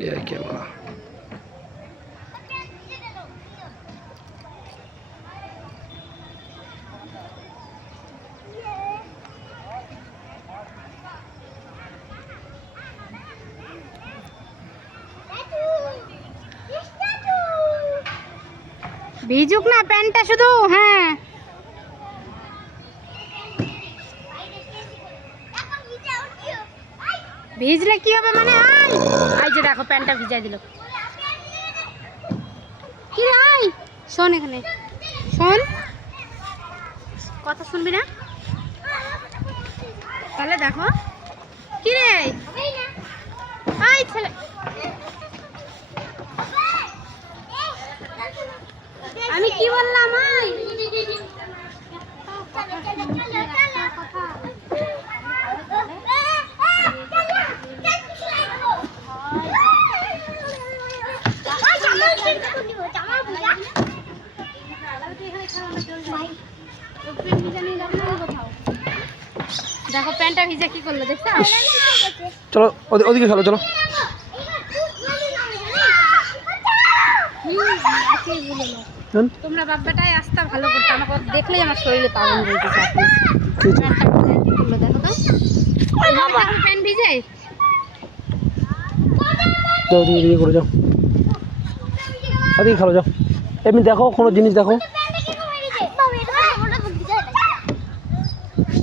ये क्या हुआ? ভিজুক না প্যান্টটা শুধু। হ্যাঁ ভিজলে কি হবে মানে? এই যে দেখো প্যান্টটা ভিজাই দিল। কি রে আই শোন, এখানে শোন, কথা শুনবি না? তাহলে দেখো কি রে আই ছেলে, আমি কি বললাম? দেখো প্যান্টটা ভিজে কি করলো দেখছো? चलो ওদিকে খেলো চলো। তোমরা বাপ্পাটাই আসতে ভালো করতে, আমাকে দেখলেই আমার শরীরে তাড়ন দিতেছে। কি করলো দেখো তো, প্যান্ট ভিজে। যাও ওদিকে করে যাও, এদিকে খেলো যাও। এমনি দেখো কোনো জিনিস দেখো।